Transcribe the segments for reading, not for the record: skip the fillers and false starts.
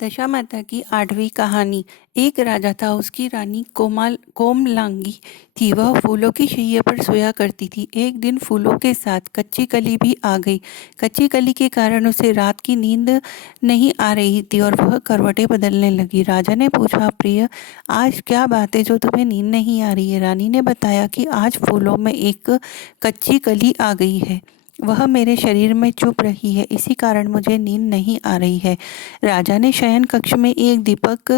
दशा माता की 8वीं कहानी। एक राजा था, उसकी रानी कोमलांगी थी। वह फूलों की शैया पर सोया करती थी। एक दिन फूलों के साथ कच्ची कली भी आ गई। कच्ची कली के कारण उसे रात की नींद नहीं आ रही थी और वह करवटें बदलने लगी। राजा ने पूछा, प्रिय, आज क्या बात है जो तुम्हें नींद नहीं आ रही है? रानी ने बताया कि आज फूलों में एक कच्ची कली आ गई है। वह मेरे शरीर में चुभ रही है, इसी कारण मुझे नींद नहीं आ रही है। राजा ने शयन कक्ष में एक दीपक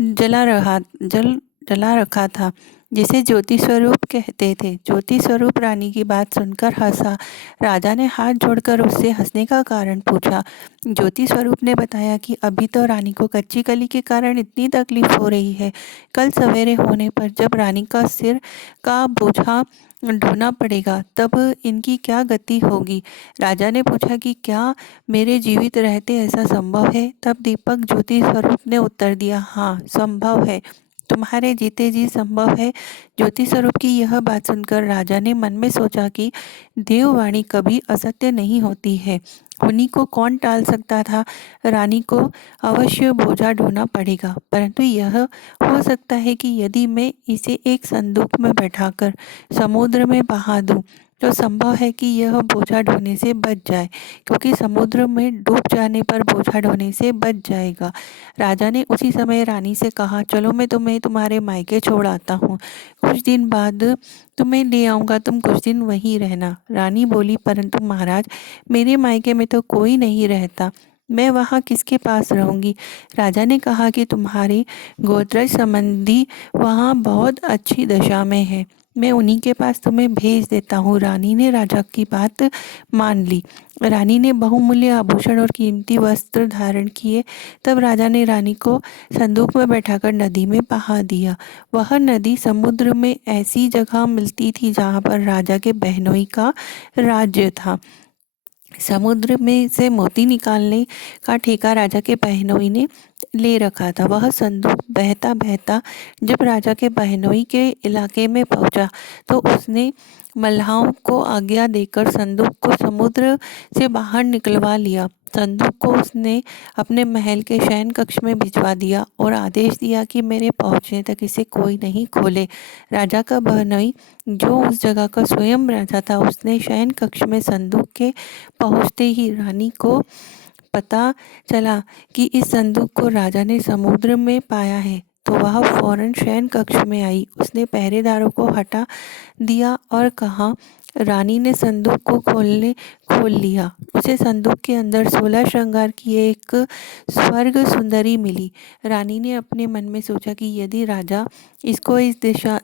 जला रखा था, जिसे ज्योति स्वरूप कहते थे। ज्योति स्वरूप रानी की बात सुनकर हंसा। राजा ने हाथ जोड़कर उससे हंसने का कारण पूछा। ज्योति स्वरूप ने बताया कि अभी तो रानी को कच्ची कली के कारण इतनी तकलीफ हो रही है। कल सवेरे होने पर जब रानी का सिर का बोझा ढोना पड़ेगा, तब इनकी क्या गति होगी? राजा ने पूछा कि क्या मेरे जीवित रहते ऐसा संभव है? तब दीपक ज्योति स्वरूप ने उत्तर दिया, हाँ, संभव है, तुम्हारे जीते जी संभव है। ज्योति स्वरूप की यह बात सुनकर राजा ने मन में सोचा कि देववाणी कभी असत्य नहीं होती है। उन्हीं को कौन टाल सकता था? रानी को अवश्य बोझा ढोना पड़ेगा, परंतु यह हो सकता है कि यदि मैं इसे एक संदूक में बैठाकर समुद्र में बहा दूं, तो संभव है कि यह बोझा ढोने से बच जाए, क्योंकि समुद्र में डूब जाने पर बोझा ढोने से बच जाएगा। राजा ने उसी समय रानी से कहा, चलो मैं तुम्हें तुम्हारे मायके छोड़ आता हूँ। कुछ दिन बाद तुम्हें ले आऊँगा, तुम कुछ दिन वहीं रहना। रानी बोली, परंतु महाराज, मेरे मायके में तो कोई नहीं रहता, मैं वहाँ किसके पास रहूँगी? राजा ने कहा कि तुम्हारे गोत्रज संबंधी वहाँ बहुत अच्छी दशा में है, मैं उन्हीं के पास तुम्हें भेज देता हूँ। रानी ने राजा की बात मान ली। रानी ने बहुमूल्य आभूषण और कीमती वस्त्र धारण किए। तब राजा ने रानी को संदूक में बैठाकर नदी में बहा दिया। वह नदी समुद्र में ऐसी जगह मिलती थी जहाँ पर राजा के बहनोई का राज्य था। समुद्र में से मोती निकालने का ठेका राजा के बहनोई ने ले रखा था। वह संदूक बहता बहता जब राजा के बहनोई के इलाके में पहुंचा, तो उसने मल्लाहों को आज्ञा देकर संदूक को समुद्र से बाहर निकलवा लिया। संदूक को उसने अपने महल के शयन कक्ष में भिजवा दिया और आदेश दिया कि मेरे पहुंचने तक इसे कोई नहीं खोले। राजा का बहनोई, जो उस जगह का स्वयं राजा था, उसने शयन कक्ष में संदूक के पहुंचते ही रानी को पता चला कि इस संदूक को राजा ने समुद्र में पाया है, तो वह फौरन शयन कक्ष में आई। उसने पहरेदारों को हटा दिया और कहा, रानी ने संदूक को खोल लिया। उसे संदूक के अंदर 16 श्रृंगार की एक स्वर्ग सुंदरी मिली। रानी ने अपने मन में सोचा कि यदि राजा इसको इस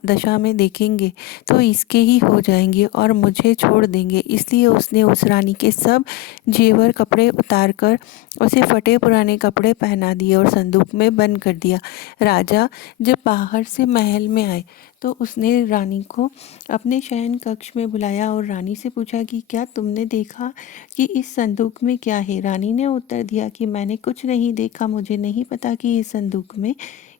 दशा में देखेंगे तो इसके ही हो जाएंगे और मुझे छोड़ देंगे। इसलिए उसने उस रानी के सब जेवर कपड़े उतार कर उसे फटे पुराने कपड़े पहना दिए और संदूक में बंद कर दिया। राजा जब बाहर से महल में आए, तो उसने रानी को अपने शयन कक्ष में बुलाया और रानी से पूछा कि क्या तुमने देखा कि इस संदूक में क्या है? रानी ने उत्तर दिया कि मैंने कुछ नहीं देखा, मुझे नहीं पता कि इस संदूक में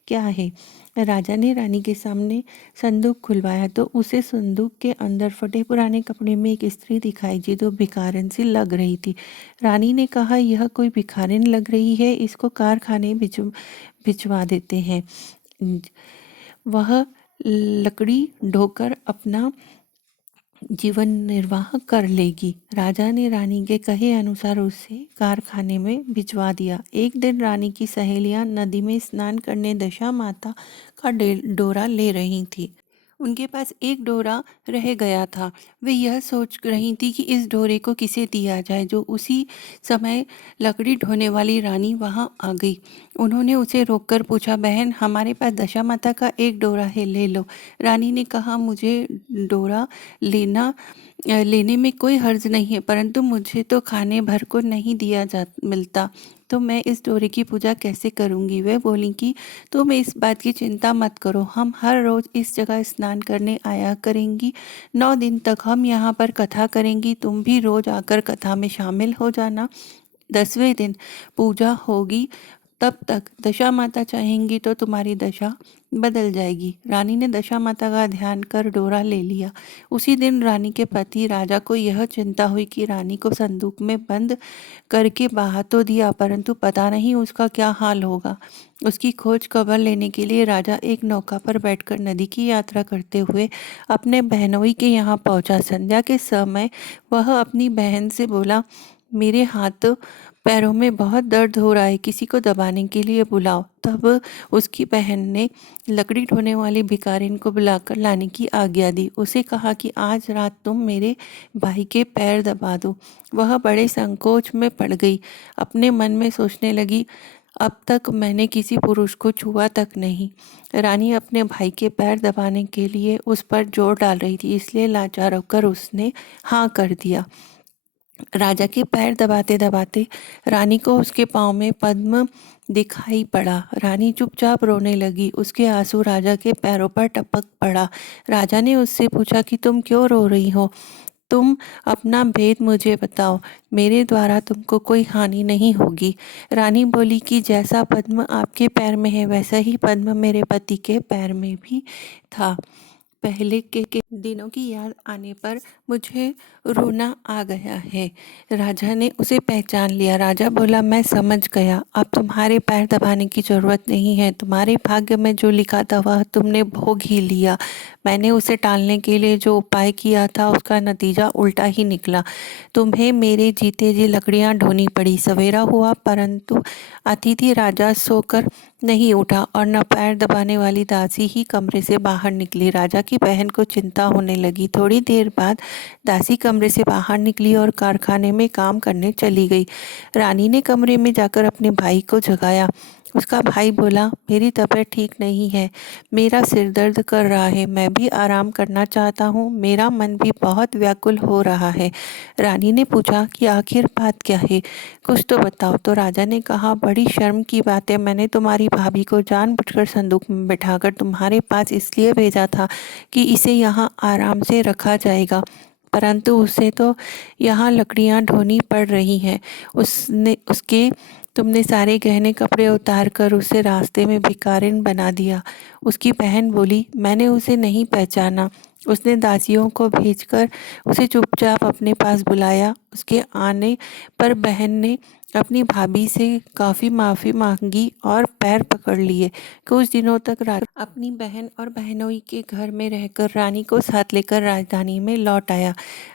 क्या है। राजा ने रानी के सामने संदूक खुलवाया, तो उसे संदूक के अंदर फटे पुराने कपड़े में एक स्त्री दिखाई दी, जो भिखारिन सी लग रही थी। रानी ने कहा, यह कोई भिखारिन लग रही है, इसको कारखाने भिजवा देते हैं, वह लकड़ी ढोकर अपना जीवन निर्वाह कर लेगी। राजा ने रानी के कहे अनुसार उसे कारखाने में भिजवा दिया। एक दिन रानी की सहेलियां नदी में स्नान करने दशा माता का डोरा ले रही थी। उनके पास एक डोरा रह गया था। वे यह सोच रही थी कि इस डोरे को किसे दिया जाए। जो उसी समय लकड़ी ढोने वाली रानी वहां आ गई। उन्होंने उसे रोककर पूछा, बहन, हमारे पास दशा माता का एक डोरा है, ले लो। रानी ने कहा, मुझे डोरा लेने में कोई हर्ज नहीं है, परंतु मुझे तो खाने भर को नहीं दिया जा मिलता, तो मैं इस डोरे की पूजा कैसे करूंगी? वे बोली कि तुम इस बात की चिंता मत करो, हम हर रोज इस जगह स्नान करने आया करेंगी। 9 दिन तक हम यहाँ पर कथा करेंगी, तुम भी रोज आकर कथा में शामिल हो जाना। 10वें दिन पूजा होगी, तब तक दशा माता चाहेंगी तो तुम्हारी दशा बदल जाएगी। रानी ने दशा माता का ध्यान कर डोरा ले लिया। उसी दिन रानी के पति राजा को यह चिंता हुई कि रानी को संदूक में बंद करके बाहर तो दिया, परंतु पता नहीं उसका क्या हाल होगा। उसकी खोज खबर लेने के लिए राजा एक नौका पर बैठकर नदी की यात्रा करते हुए अपने बहनोई के यहाँ पहुंचा। संध्या के समय वह अपनी बहन से बोला, मेरे हाथ पैरों में बहुत दर्द हो रहा है, किसी को दबाने के लिए बुलाओ। तब उसकी बहन ने लकड़ी ढोने वाली भिखारिन को बुलाकर लाने की आज्ञा दी। उसे कहा कि आज रात तुम मेरे भाई के पैर दबा दो। वह बड़े संकोच में पड़ गई। अपने मन में सोचने लगी, अब तक मैंने किसी पुरुष को छुआ तक नहीं। रानी अपने भाई के पैर दबाने के लिए उस पर जोर डाल रही थी, इसलिए लाचार होकर उसने हाँ कर दिया। राजा के पैर दबाते दबाते रानी को उसके पाँव में पद्म दिखाई पड़ा। रानी चुपचाप रोने लगी। उसके आंसू राजा के पैरों पर टपक पड़ा। राजा ने उससे पूछा कि तुम क्यों रो रही हो? तुम अपना भेद मुझे बताओ, मेरे द्वारा तुमको कोई हानि नहीं होगी। रानी बोली कि जैसा पद्म आपके पैर में है वैसा ही पद्म मेरे पति के पैर में भी था। पहले के दिनों की याद आने पर मुझे रोना आ गया है। राजा ने उसे पहचान लिया। राजा बोला, मैं समझ गया, अब तुम्हारे पैर दबाने की जरूरत नहीं है। तुम्हारे भाग्य में जो लिखा था वह तुमने भोग ही लिया। मैंने उसे टालने के लिए जो उपाय किया था उसका नतीजा उल्टा ही निकला। तुम्हें मेरे जीते जी लकड़ियां ढोनी पड़ी। सवेरा हुआ परंतु अतिथि राजा सोकर नहीं उठा और न पैर दबाने वाली दासी ही कमरे से बाहर निकली। राजा की बहन को चिंता होने लगी। थोड़ी देर बाद दासी कमरे से बाहर निकली और कारखाने में काम करने चली गई। रानी ने कमरे में जाकर अपने भाई को जगाया। उसका भाई बोला, मेरी तबीयत ठीक नहीं है, मेरा सिर दर्द कर रहा है, मैं भी आराम करना चाहता हूँ, मेरा मन भी बहुत व्याकुल हो रहा है। रानी ने पूछा कि आखिर बात क्या है, कुछ तो बताओ। तो राजा ने कहा, बड़ी शर्म की बात है, मैंने तुम्हारी भाभी को जानबूझकर संदूक में बिठाकर तुम्हारे पास इसलिए भेजा था कि इसे यहाँ आराम से रखा जाएगा, परंतु उसे तो यहाँ लकड़ियाँ ढोनी पड़ रही हैं। तुमने सारे गहने कपड़े उतार कर उसे रास्ते में भिखारिन बना दिया। उसकी बहन बोली, मैंने उसे नहीं पहचाना। उसने दासियों को भेजकर उसे चुपचाप अपने पास बुलाया। उसके आने पर बहन ने अपनी भाभी से काफ़ी माफ़ी मांगी और पैर पकड़ लिए। कुछ दिनों तक अपनी बहन और बहनोई के घर में रहकर रानी को साथ लेकर राजधानी में लौट आया।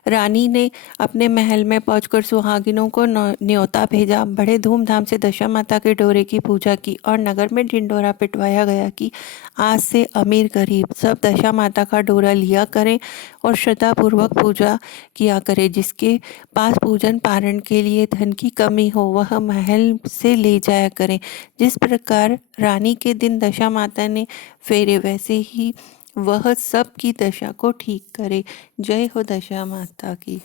रानी ने अपने महल में पहुंचकर सुहागिनों को न्योता भेजा। बड़े धूमधाम से दशा माता के डोरे की पूजा की और नगर में ढिंडोरा पिटवाया गया कि आज से अमीर गरीब सब दशा माता का डोरा लिया करें और श्रद्धापूर्वक पूजा किया करें। जिसके पास पूजन पारण के लिए धन की कमी हो वह महल से ले जाया करें। जिस प्रकार रानी के दिन दशा माता ने फेरे वैसे ही वह सब की दशा को ठीक करे। जय हो दशा माता की।